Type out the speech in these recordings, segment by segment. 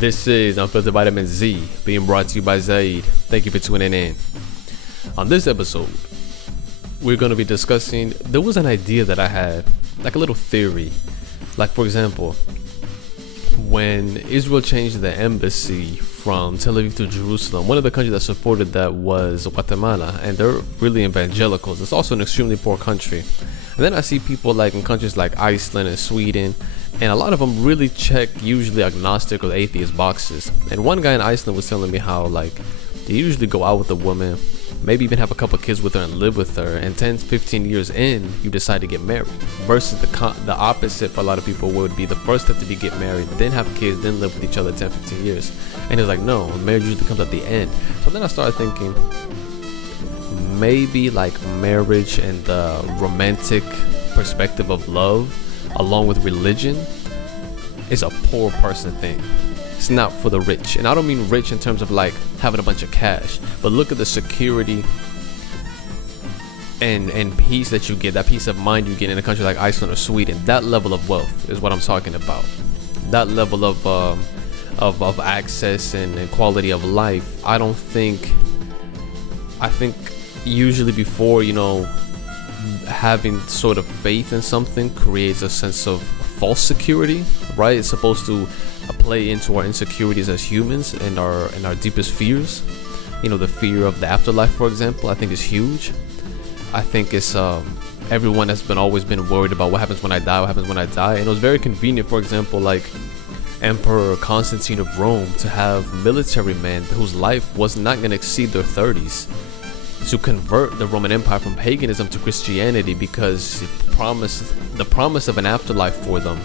This is Unfiltered Vitamin Z, being brought to you by Zaid. Thank you for tuning in. On this episode, we're going to be discussing, there was an idea that I had, like a little theory. Like, for example, when Israel changed the embassy from Tel Aviv to Jerusalem, one of the countries that supported that was Guatemala, and they're really evangelicals. It's also an extremely poor country. And then I see people like in countries like Iceland and Sweden, and a lot of them really check usually agnostic or atheist boxes. And one guy in Iceland was telling me how like they usually go out with a woman, maybe even have a couple kids with her and live with her, and 10-15 years in you decide to get married, versus the opposite for a lot of people would be the first step to be get married, then have kids, then live with each other 10-15 years. And he was like, no, marriage usually comes at the end. So then I started thinking, maybe like marriage and the romantic perspective of love along with religion is a poor person thing. It's not for the rich. And I don't mean rich in terms of like having a bunch of cash, but look at the security and peace that you get, that peace of mind you get in a country like Iceland or Sweden. That level of wealth is what I'm talking about. That level of access and quality of life. I think usually before, having sort of faith in something creates a sense of false security, right? It's supposed to play into our insecurities as humans and our deepest fears. The fear of the afterlife, for example, I think is huge. I think it's everyone has always been worried about what happens when I die, and it was very convenient, for example, like Emperor Constantine of Rome, to have military men whose life was not going to exceed their 30s to convert the Roman Empire from paganism to Christianity, because the promise of an afterlife for them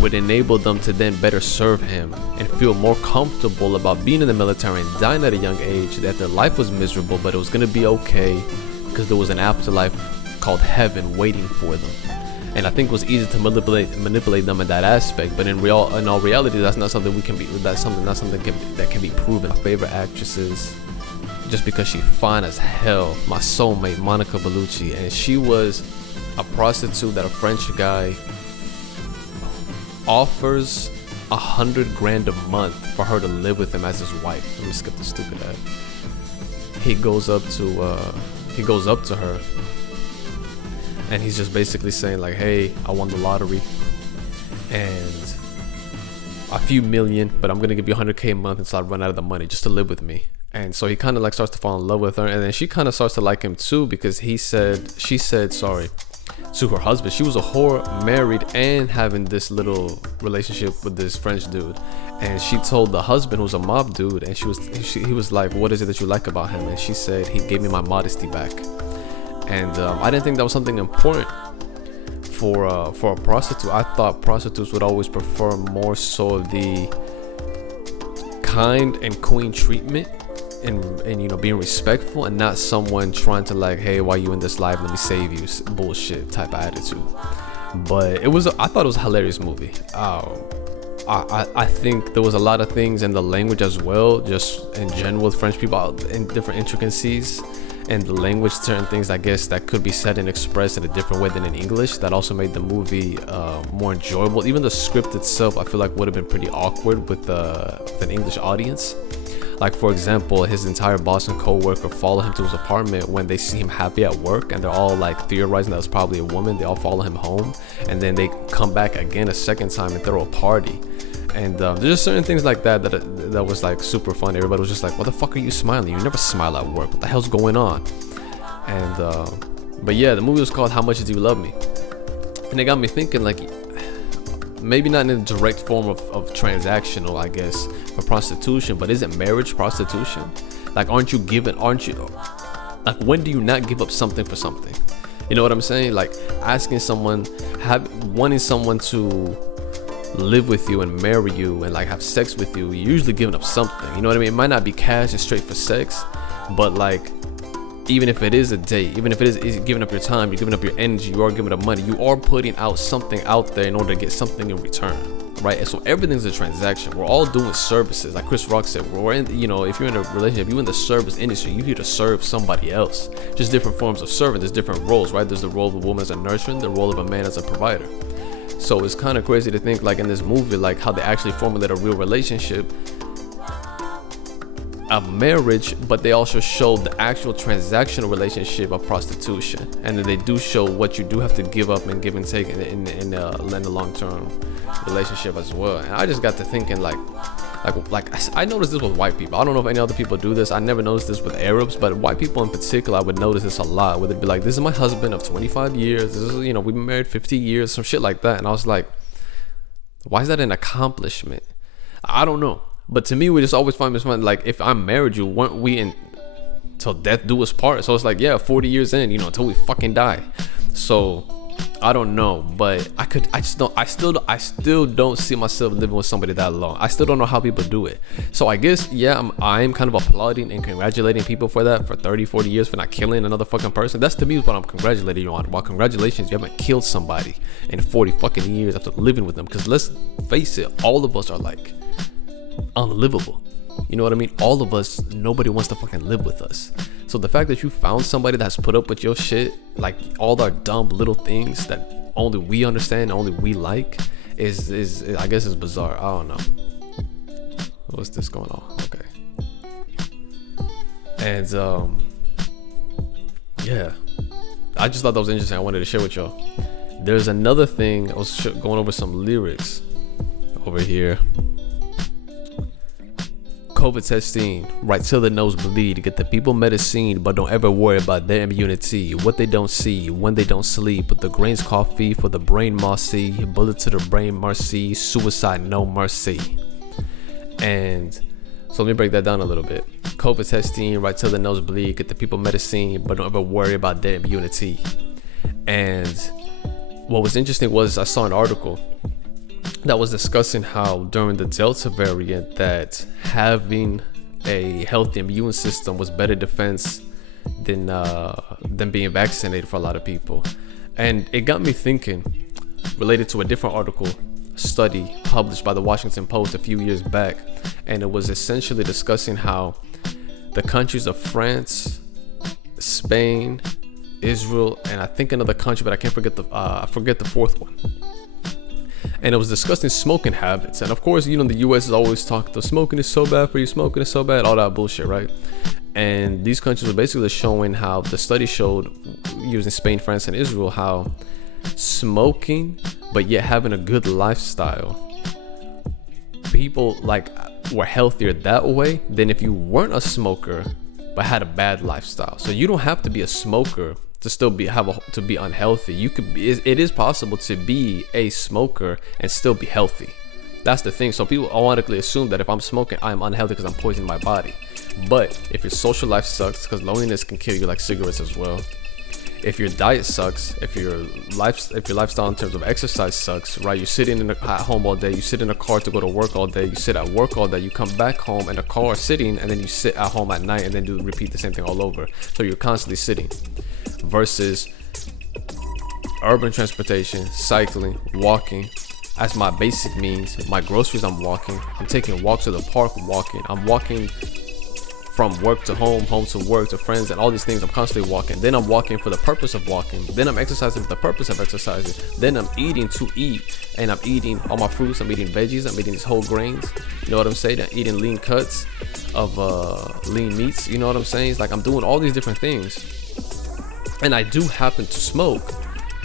would enable them to then better serve him and feel more comfortable about being in the military and dying at a young age, that their life was miserable but it was going to be okay because there was an afterlife called heaven waiting for them. And I think it was easy to manipulate them in that aspect, but in all reality, that's not something that can be proven. My favorite actresses, just because she's fine as hell, my soulmate Monica Bellucci, and she was a prostitute that a French guy offers $100,000 a month for her to live with him as his wife. Let me skip the stupid ad. He goes up to her and he's just basically saying like, hey, I won the lottery and a few million, but I'm gonna give you $100K a month until I run out of the money just to live with me. And so he kind of like starts to fall in love with her, and then she kind of starts to like him too, because she said to her husband, she was a whore, married, and having this little relationship with this French dude. And she told the husband, who's a mob dude, and he was like, what is it that you like about him? And she said, he gave me my modesty back. And I didn't think that was something important for a prostitute. I thought prostitutes would always prefer more so the kind and queen treatment and being respectful, and not someone trying to like, hey, why you in this life, let me save you, bullshit type of attitude. But I thought it was a hilarious movie. I think there was a lot of things in the language as well, just in general with French people, in different intricacies and the language, certain things I guess that could be said and expressed in a different way than in English, that also made the movie more enjoyable. Even the script itself, I feel like would have been pretty awkward with an English audience. Like, for example, his entire boss and co-worker follow him to his apartment when they see him happy at work, and they're all like theorizing that it's probably a woman. They all follow him home, and then they come back again a second time and throw a party. And there's just certain things like that was like super fun. Everybody was just like, what the fuck are you smiling? You never smile at work. What the hell's going on? And but yeah, the movie was called How Much Do You Love Me? And it got me thinking, like, maybe not in a direct form of transactional, I guess, for prostitution, but isn't marriage prostitution? Like, aren't you like, when do you not give up something for something? You know what I'm saying? Like, asking someone, wanting someone to live with you and marry you and like have sex with you, you're usually giving up something. You know what I mean? It might not be cash and straight for sex, but like, even if it is a date, even if it is giving up your time, you're giving up your energy, you are giving up money, you are putting out something out there in order to get something in return, right? And so everything's a transaction. We're all doing services, like Chris Rock said. We're in, if you're in a relationship, you're in the service industry, you're here to serve somebody else. Just different forms of serving. There's different roles, right? There's the role of a woman as a nurturer, the role of a man as a provider. So it's kind of crazy to think, like in this movie, like how they actually formulate a real relationship, a marriage, but they also show the actual transactional relationship of prostitution, and then they do show what you do have to give up and give and take in the long-term relationship as well. And I just got to thinking, like I noticed this with white people. I don't know if any other people do this. I never noticed this with Arabs, but white people in particular, I would notice this a lot, where they'd be like, this is my husband of 25 years, this is, you know, we've been married 50 years, some shit like that. And I was like, why is that an accomplishment? I don't know. But to me, we just always find this fun. Like, if I married you, weren't we in till death do us part? So it's like, yeah, 40 years in, you know, until we fucking die. So I don't know, but I still don't see myself living with somebody that long. I still don't know how people do it. So I guess, yeah, I'm kind of applauding and congratulating people for that, for 30, 40 years, for not killing another fucking person. That's to me what I'm congratulating you on. Well, congratulations, you haven't killed somebody in 40 fucking years after living with them. Because let's face it, all of us are like unlivable. You know what I mean? All of us, nobody wants to fucking live with us. So the fact that you found somebody that's put up with your shit, like all our dumb little things that only we understand, only we like, is I guess is bizarre. I don't know. What's this going on? Okay. And yeah, I just thought that was interesting. I wanted to share with y'all. There's another thing. I was going over some lyrics over here. COVID testing, right till the nose bleed, get the people medicine, but don't ever worry about their immunity. What they don't see when they don't sleep, but the grains coffee for the brain mossy, bullet to the brain mercy, suicide no mercy. And so let me break that down a little bit. COVID testing, right till the nose bleed, get the people medicine, but don't ever worry about their immunity. And what was interesting was I saw an article that was discussing how during the Delta variant that having a healthy immune system was better defense than being vaccinated for a lot of people. And it got me thinking, related to a different article, study published by the Washington Post a few years back, and it was essentially discussing how the countries of France, Spain, Israel, and I think another country, but I can't forget the fourth one. And it was discussing smoking habits. And of course, you know, the US is always talking about smoking is so bad for you, smoking is so bad, all that bullshit, right? And these countries were basically showing how the study showed, using Spain, France, and Israel, how smoking, but yet having a good lifestyle, people like were healthier that way than if you weren't a smoker but had a bad lifestyle. So you don't have to be a smoker to still be unhealthy. You could be, it is possible to be a smoker and still be healthy. That's the thing. So people automatically assume that if I'm smoking, I'm unhealthy because I'm poisoning my body. But if your social life sucks, because loneliness can kill you like cigarettes as well. If your diet sucks, if your lifestyle in terms of exercise sucks, right? You're sitting at home all day, you sit in a car to go to work all day, you sit at work all day, you come back home and the car is sitting, and then you sit at home at night and then repeat the same thing all over. So you're constantly sitting. Versus urban transportation, cycling, walking as my basic means. My groceries, I'm walking. I'm taking walks to the park, walking. I'm walking from work to home, home to work, to friends, and all these things. I'm constantly walking. Then I'm walking for the purpose of walking. Then I'm exercising for the purpose of exercising. Then I'm eating to eat, and I'm eating all my fruits. I'm eating veggies. I'm eating these whole grains. You know what I'm saying? I'm eating lean cuts of lean meats. You know what I'm saying? It's like I'm doing all these different things. And I do happen to smoke,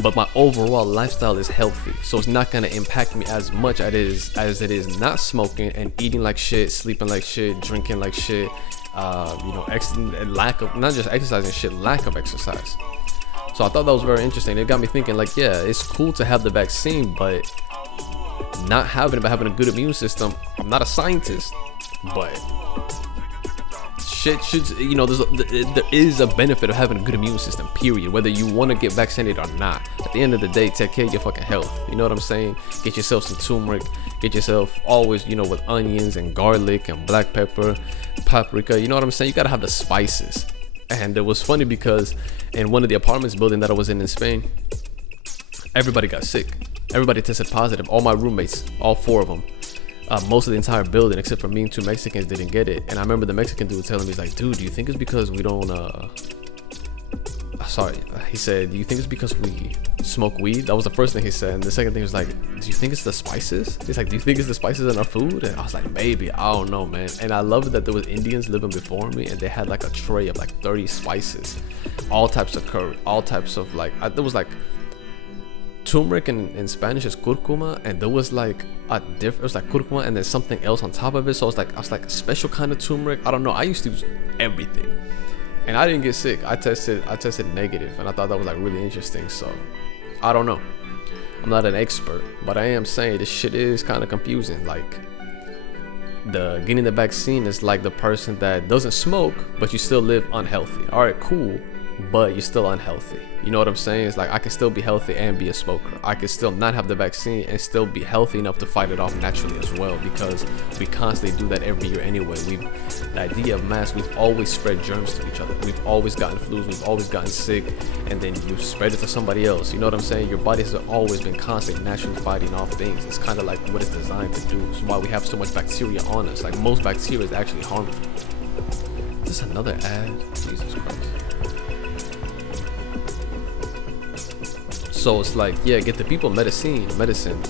but my overall lifestyle is healthy, so it's not gonna impact me as much as it is not smoking and eating like shit, sleeping like shit, drinking like shit, lack of, not just exercising shit, lack of exercise. So I thought that was very interesting. It got me thinking, like, yeah, it's cool to have the vaccine, but not having it, but having a good immune system. I'm not a scientist, but shit should, you know, there is a benefit of having a good immune system, period, whether you want to get vaccinated or not. At the end of the day, take care of your fucking health. You know what I'm saying? Get yourself some turmeric, get yourself always, you know, with onions and garlic and black pepper, paprika, you know what I'm saying? You gotta have the spices. And it was funny because in one of the apartments building that I was in Spain, everybody got sick. Everybody tested positive. All my roommates, all four of them. Most of the entire building, except for me and two Mexicans, didn't get it. And I remember the Mexican dude telling me, he's like, dude, do you think it's because we don't sorry, he said, do you think it's because we smoke weed? That was the first thing he said. And the second thing was like, do you think it's the spices? He's like, do you think it's the spices in our food? And I was like, maybe, I don't know, man. And I loved that there was Indians living before me, and they had like a tray of like 30 spices, all types of curry, all types of like, there was like turmeric in Spanish is curcuma, and there was like it was like curcuma and then something else on top of it. So I was like a special kind of turmeric. I don't know. I used to use everything, and I didn't get sick. I tested negative, and I thought that was like really interesting. So I don't know. I'm not an expert, but I am saying this shit is kind of confusing. Like, the getting the vaccine is like the person that doesn't smoke, but you still live unhealthy. All right, cool, but you're still unhealthy. You know what I'm saying? It's like, I can still be healthy and be a smoker. I can still not have the vaccine and still be healthy enough to fight it off naturally as well, because we constantly do that every year anyway. The idea of masks, we've always spread germs to each other. We've always gotten flus, we've always gotten sick, and then you spread it to somebody else. You know what I'm saying? Your body has always been constantly naturally fighting off things. It's kind of like what it's designed to do. It's why we have so much bacteria on us. Like, most bacteria is actually harmful. Is this another ad? Jesus Christ. So it's like, yeah, get the people medicine,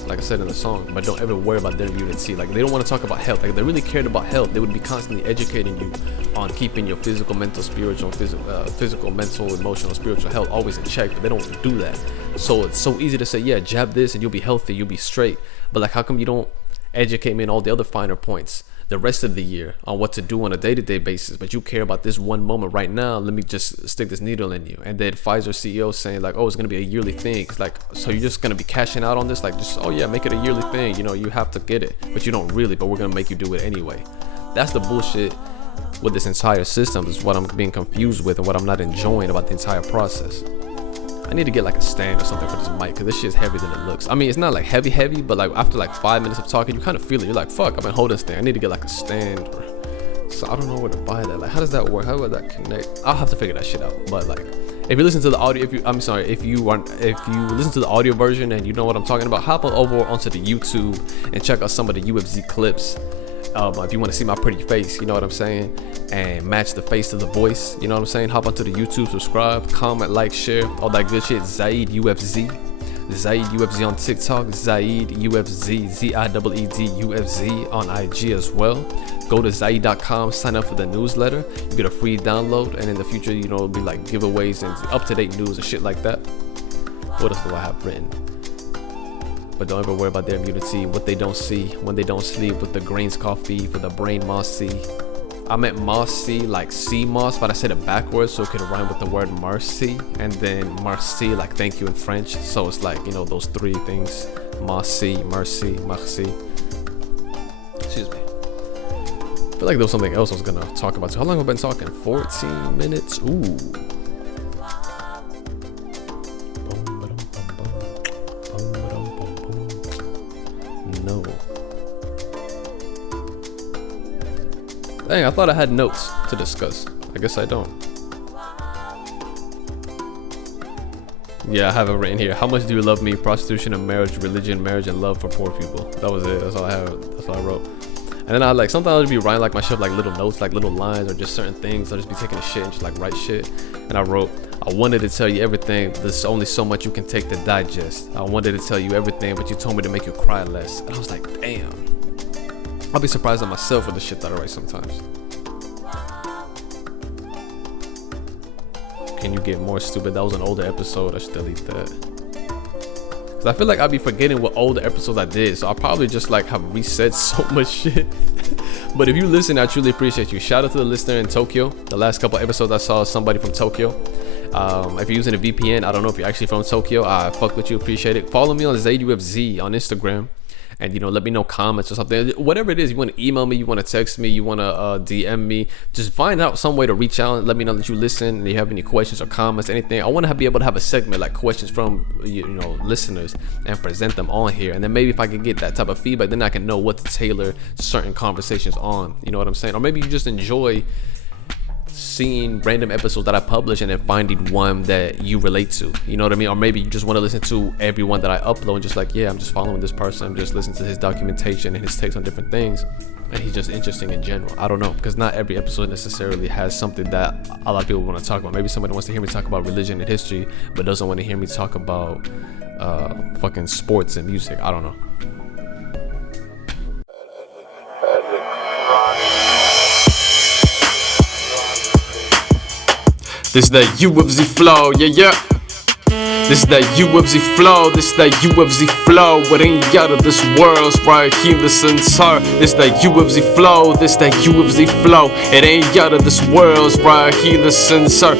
like I said in the song, but don't ever worry about their immunity. Like, they don't want to talk about health. Like, if they really cared about health, they would be constantly educating you on keeping your physical, mental, spiritual, physical, mental, emotional, spiritual health always in check, but they don't do that. So it's so easy to say, yeah, jab this and you'll be healthy, you'll be straight. But like, how come you don't educate me on all the other finer points the rest of the year on what to do on a day-to-day basis, but you care about this one moment right now? Let me just stick this needle in you. And then Pfizer CEO saying like, oh, it's gonna be a yearly thing. It's like, so you're just gonna be cashing out on this? Like, just, oh yeah, make it a yearly thing, you know, you have to get it, but you don't really, but we're gonna make you do it anyway. That's the bullshit with this entire system. Is what I'm being confused with and what I'm not enjoying about the entire process. I need to get like a stand or something for this mic, because this shit is heavier than it looks. I mean, it's not like heavy, but like after like 5 minutes of talking, you kind of feel it. You're like, fuck, I've been holding this thing. I need to get like a stand. So I don't know where to buy that. Like, how does that work? How would that connect? I'll have to figure that shit out. But like, if you listen to the audio, if you listen to the audio version and you know what I'm talking about, hop on over onto the YouTube and check out some of the UFZ clips. If you want to see my pretty face, you know what I'm saying, and match the face to the voice, you know what I'm saying, hop onto the YouTube, subscribe, comment, like, share, all that good shit. Zaid UFZ on TikTok, Zaid UFZ, ZIEED UFZ on IG as well. Go to Zaid.com, sign up for the newsletter, you get a free download, and in the future, you know, it'll be like giveaways and up-to-date news and shit like that. What else do I have written? But don't ever worry about their immunity, what they don't see when they don't sleep, with the grains coffee for the brain mossy. I meant mossy like sea moss, but I said it backwards so it could rhyme with the word mercy, and then merci like thank you in French. So it's like, you know, those three things: mossy, mercy, merci. Excuse me. I feel like there was something else I was gonna talk about. So how long have I been talking? 14 minutes. Ooh. Dang, I thought I had notes to discuss. I guess I don't. Yeah, I have it written here. How much do you love me? Prostitution and marriage, religion, marriage, and love for poor people. That was it. That's all I have. That's all I wrote. And then I like, sometimes I'll just be writing like my shit, like little notes, like little lines, or just certain things. I'll just be taking a shit and just like write shit. And I wrote, I wanted to tell you everything. There's only so much you can take to digest. I wanted to tell you everything, but you told me to make you cry less. And I was like, damn. I'll be surprised at myself with the shit that I write sometimes. Can you get more stupid? That was an older episode. I should delete that. Cause I feel like I'll be forgetting what older episodes I did. So I'll probably just like have reset so much shit. But if you listen, I truly appreciate you. Shout out to the listener in Tokyo. The last couple episodes I saw somebody from Tokyo. If you're using a VPN, I don't know if you're actually from Tokyo. I fuck with you, appreciate it. Follow me on ZaidUFZ on Instagram. And, you know, let me know comments or something. Whatever it is, you want to email me, you want to text me, you want to DM me. Just find out some way to reach out and let me know that you listen and you have any questions or comments, anything. I want to be able to have a segment like questions from, you know, listeners and present them on here. And then maybe if I can get that type of feedback, then I can know what to tailor certain conversations on. You know what I'm saying? Or maybe you just enjoy seeing random episodes that I publish and then finding one that you relate to, you know what I mean? Or maybe you just want to listen to every one that I upload and just like, yeah, I'm just following this person, I'm just listening to his documentation and his takes on different things. and he's just interesting in general. I don't know, because not every episode necessarily has something that a lot of people want to talk about. Maybe somebody wants to hear me talk about religion and history, but doesn't want to hear me talk about fucking sports and music. I don't know. This that UFZ flow, yeah. This that UFZ flow, this that UFZ flow. What ain't out of this world's right here in the center. This that UFZ flow, this that UFZ flow. It ain't out of this world's right here in the center.